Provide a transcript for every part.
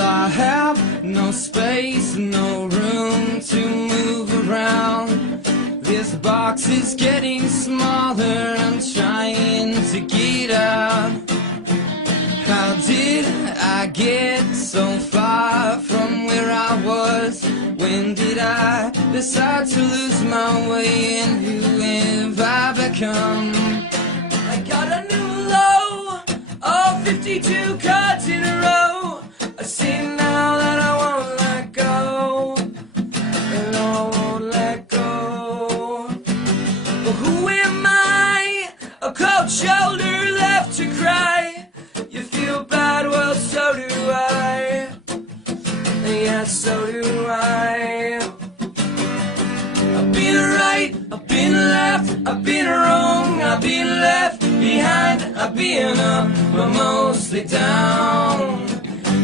I have no space, no room to move around. This box is getting smaller, I'm trying to get out. How did I get so far from where I was? When did I decide to lose my way, and who have I become? I got a new low of 52 cards in a row. I see now that I won't let go, and I won't let go. But who am I? A cold shoulder left to cry. You feel bad, well so do I. Yeah, so do I. I've been right, I've been left, I've been wrong, I've been left behind, I've been up, but mostly down.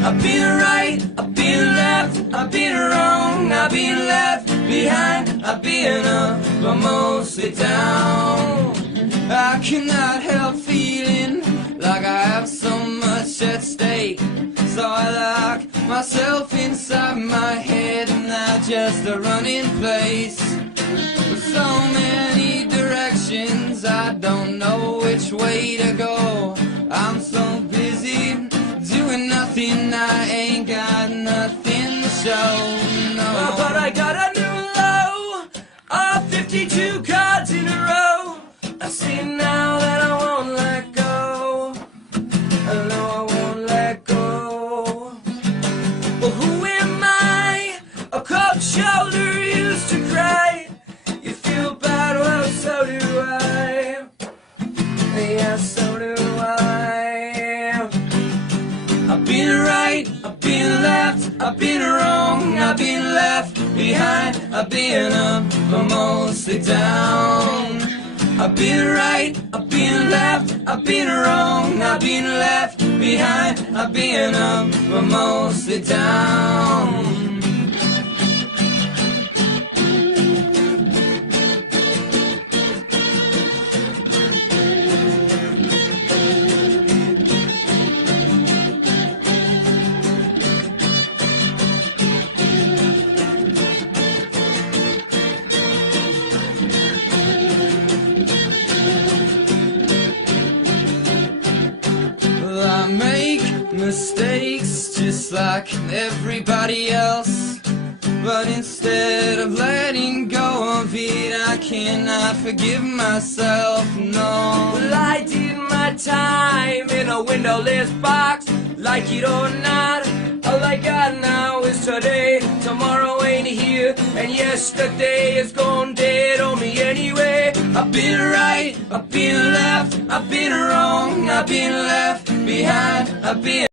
I've been right, I've been left, I've been wrong, I've been left behind, I've been up, but mostly down. I cannot help feeling like I have so much at stake, so I lock myself inside my head and I just run in place. So many directions, I don't know which way to go. I'm so busy doing nothing, I ain't got nothing to show, no. But I got a new low of 52 cards in a row. I see now that I won't let go, I know I won't let go. Well, who am I? A cold shoulder used to cry. You feel bad, well so do I. Yeah, so do I. I've been right, I've been left, I've been wrong, I've been left behind, I've been up, but mostly down. I've been right, I've been left, I've been wrong, I've been left behind, I've been up, but mostly down. I make mistakes just like everybody else, but instead of letting go of it, I cannot forgive myself, no. Well, I did my time in a windowless box, like it or not. All I got now is today, tomorrow ain't here, and yesterday is gone dead on me anyway. I've been right, I've been left, I've been wrong, I've been left behind, I've been